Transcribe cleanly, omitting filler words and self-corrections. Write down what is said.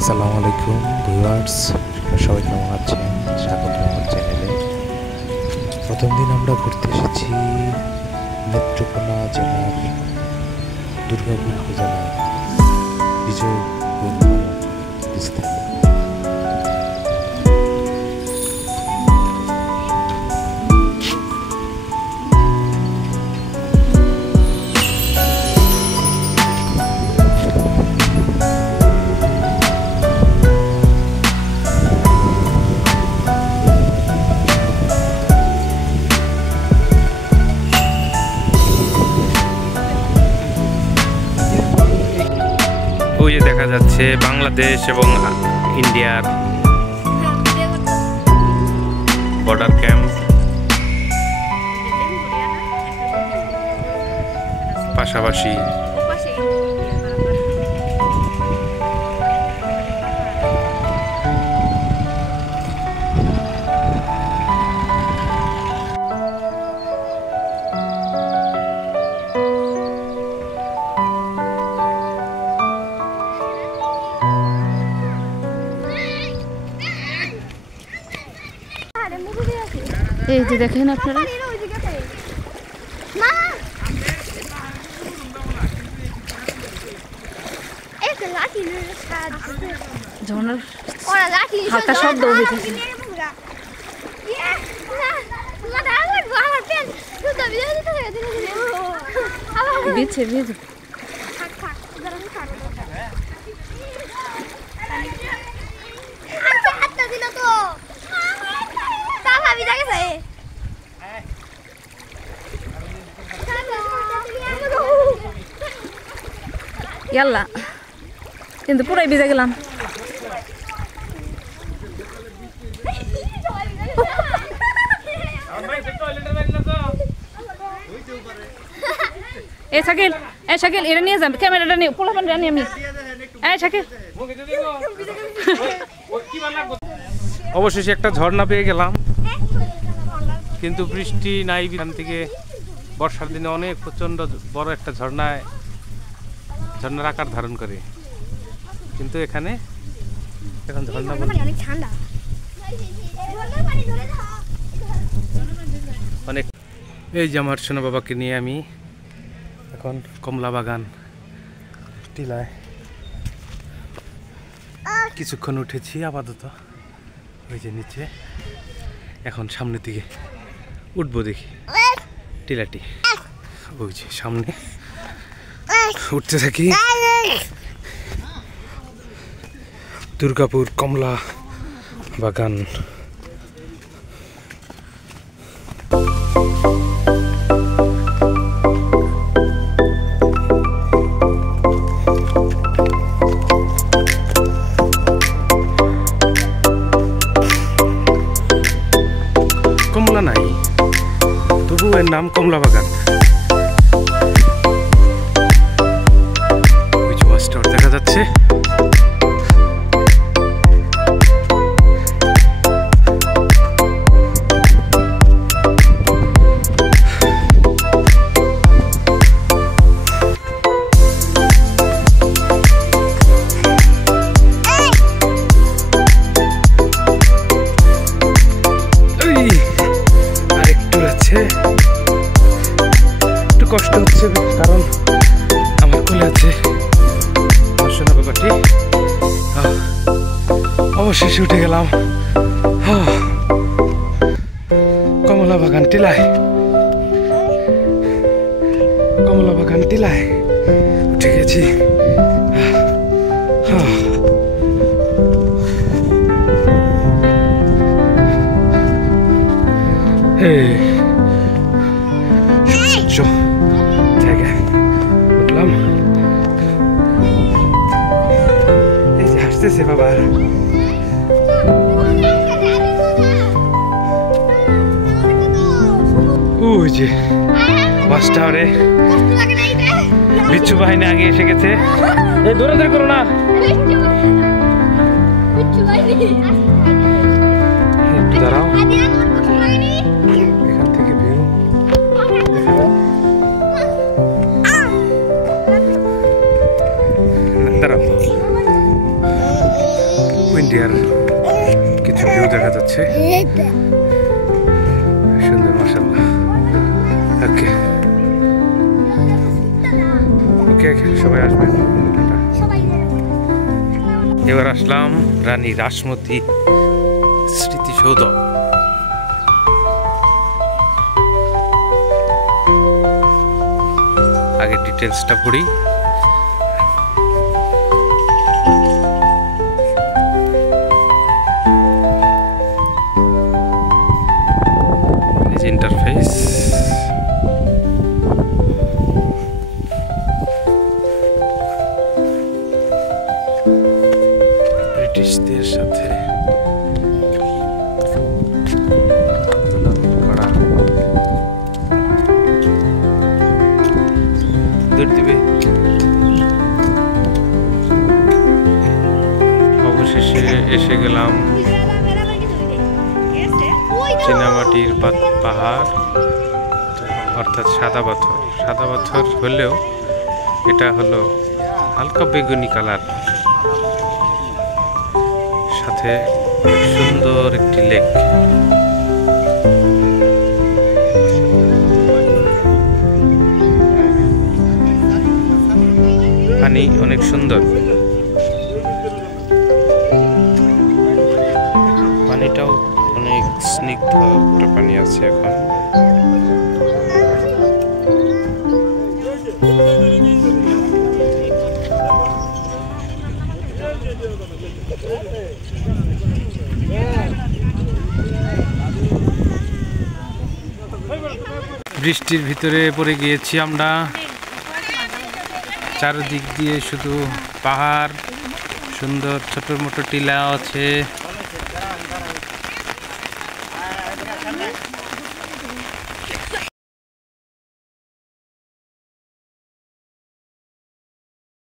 আসসালামু আলাইকুম ভিউয়ার্স, সবাই কেমন আছেন? স্বাগত আমার চ্যানেলে। প্রথম দিন আমরা ঘুরতে এসেছি নেত্রকোনা জেলার দুর্গাপুর উপজেলার বিজয়পুর স্থানে। ওই যে দেখা যাচ্ছে বাংলাদেশ এবং ইন্ডিয়ার বর্ডার ক্যাম্প, পাশাপাশি এই যে দেখেন আপনারা ঝর্ণার হালকা শব্দ হইতেছে। ভিজছে ভিজে ইয়াল্লা কিন্তু পুরাই ভিজে গেলাম। এ শাকিল এটা নিয়ে যান, ক্যামেরাটা নিয়ে পোলাপানটা নিয়ে আমি। শাকিল অবশেষে একটা ঝর্ণা পেয়ে গেলাম, কিন্তু বৃষ্টি নাই। এখান থেকে বর্ষার দিনে অনেক প্রচন্ড বড় একটা ঝর্ণার আকার ধারণ করে, কিন্তু এখানে এখন ঝর্ণা অনেক। এই যে আমার সোনা বাবাকে নিয়ে আমি এখন কমলা বাগান টিলায় কিছুক্ষণ উঠেছি আপাতত। ওই যে নিচে, এখন সামনের দিকে উঠবো, দেখি টিলাটি ওই যে সামনে উঠতে থাকি। দুর্গাপুর কমলা বাগান। কমলা নাই, তবু এর নাম কমলা বাগান। দেখা যাচ্ছে আরেকটু আছে, একটু কষ্ট হচ্ছে কারণ আমার কোলে আছে সোনা বাবাটি। অবশেষে উঠে গেলাম কমলা বাগান টিলায়। কমলা বাগান টিলায় উঠে গেছি। জায়গায় উঠলাম। এই যে হাসতেছে বাবা। ওই যে বাস টাওয়ারে বিচ্ছু বাহিনী আগে এসে গেছে। এই দৌড়াদৌড়ি করো না, একটু দাঁড়াও। এখান থেকে ভিউ দেখা যায়। দাঁড়াও। এরিয়ার কিছু ভিউ দেখা যাচ্ছে, সুন্দর মাশাআল্লাহ। ওকে ওকে, সবাই আসবেন। এবার আসলাম রানী রাসমতি স্মৃতিসৌধ। আগে ডিটেলসটা পড়ি। ইন্টারফেস, ব্রিটিশদের সাথে আন্দোলন করা। দৌড় দিবে। অবশেষে এসে গেলাম চীনামাটির পাহাড়, অর্থাৎ সাদা পাথর। সাদা পাথর হলেও এটা হলো হালকা বেগুনি কালার, সাথে সুন্দর একটি লেক। পানি অনেক সুন্দর, পানিটাও অনেক স্নিগ্ধ একটা পানি আছে এখন। বৃষ্টির ভিতরে পড়ে গিয়েছি আমরা। চারদিক দিয়ে শুধু পাহাড়, সুন্দর ছোট মোটো টিলা আছে।